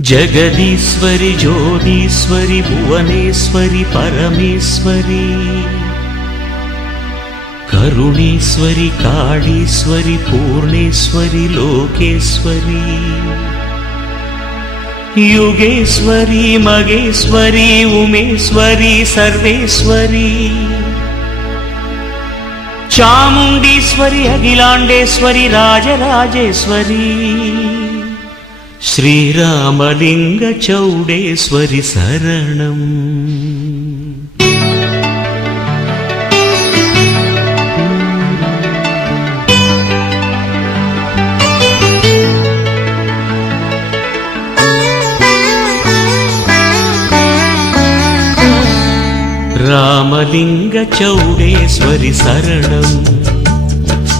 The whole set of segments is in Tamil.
జగదీశ్వరి జ్యోదీశ్వరి భువనేశ్వరి పరమేశ్వరి. కరుణేశ్వరి కాళీశ్వరి పూర్ణేశ్వరి లోకేశ్వరి. యుగేశ్వరి మగేశ్వరి ఉమేశ్వరి సర్వేశ్వరి. చాముండీశ్వరి అఖిలాండేశ్వరి రాజరాజేశ్వరి. శ్రీరామలింగ చౌడేశ్వరి శరణం. రామలింగ చౌడేశ్వరి శరణం.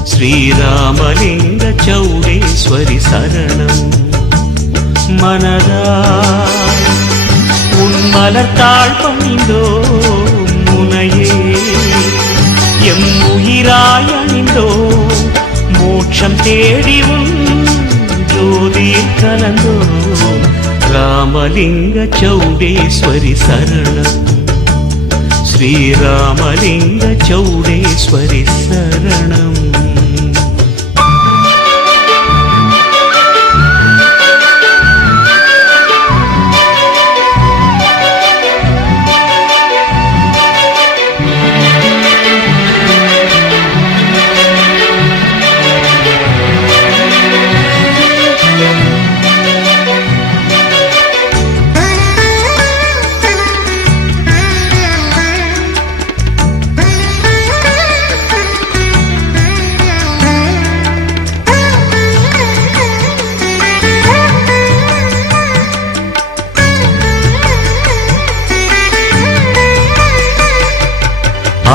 శ్రీరామలింగ చౌడేశ్వరి శరణం. மனதா உன் மலர்த்தாள் பணிந்தோ முனையே எம் உயிராய் அணிந்தோ மோட்சம் தேடி உன் ஜோதியில் கலந்தோ ராமலிங்க சௌடேஸ்வரி சரணம் ஸ்ரீராமலிங்க சௌடேஸ்வரி சரணம்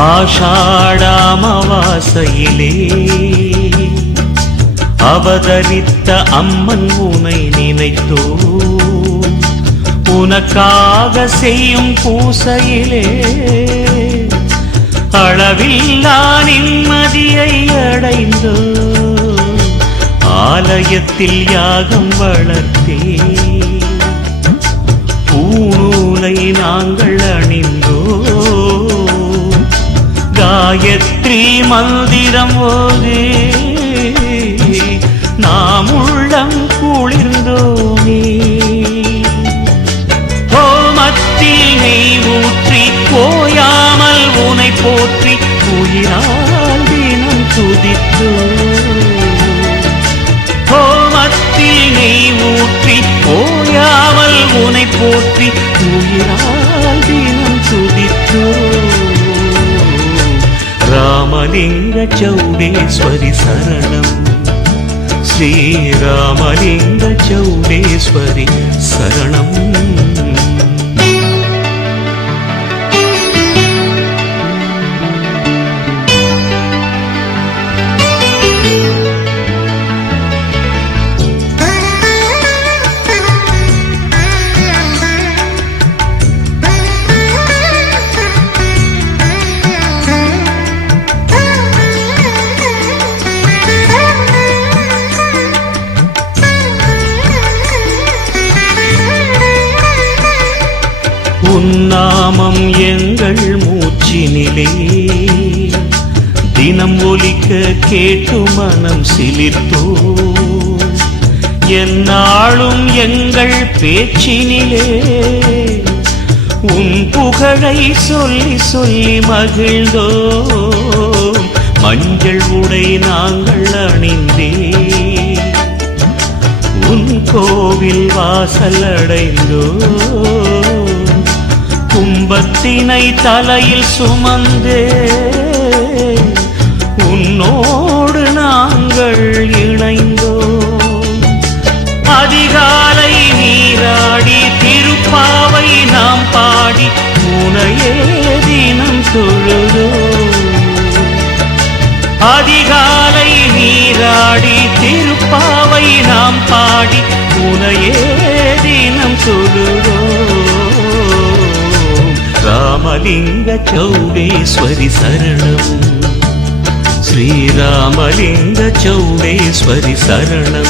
ஆஷாடாமவாசையிலே. அவதரித்த அம்மன் உனை நினைத்தோ. உனக்காக செய்யும் பூசையிலே. அளவில்லா நிம்மதியை அடைந்தோ. ஆலயத்தில் யாகம் வளர்த்தே பூநூலை நாங்கள் காயத்ரி மந்திரம் ஓது நாம் உள்ளம் குளிர்ந்தோமே. ஹோமத்தில் நெய் ஊற்றி ஓயாமல் உனை போற்றி உயிரால் தினம் துதித்தோ ஹோமத்தில் நெய் ஊற்றி ஓயாமல் உனை போற்றி உயிரால் రామలింగ చౌడేశ్వరి శరణం. శ్రీరామలింగ చౌడేశ్వరి శరణం. உன்னாமம் எங்கள் மூச்சினிலே. தினம் ஒலிக்க கேட்டு மனம் சிலிர்த்தோ. என்னாளும் எங்கள் பேச்சினிலே. உன் புகழை சொல்லி சொல்லி மகிழ்ந்தோ. மஞ்சள் உடை நாங்கள் அணிந்தே. உன் கோவில் வாசல் அடைந்தோ. கும்பத்தினை தலையில் சுமந்தே. உன்னோடு நாங்கள் இணைந்தோம். அதிகாலை நீராடி திருப்பாவை நாம் பாடி உனையே தினம் தொழுதோ அதிகாலை நீராடி திருப்பாவை நாம் பாடி உனையே தினம் தொழுதோ రామలింగ చౌడేశ్వరి శరణం. శ్రీరామలింగ చౌడేశ్వరి శరణం.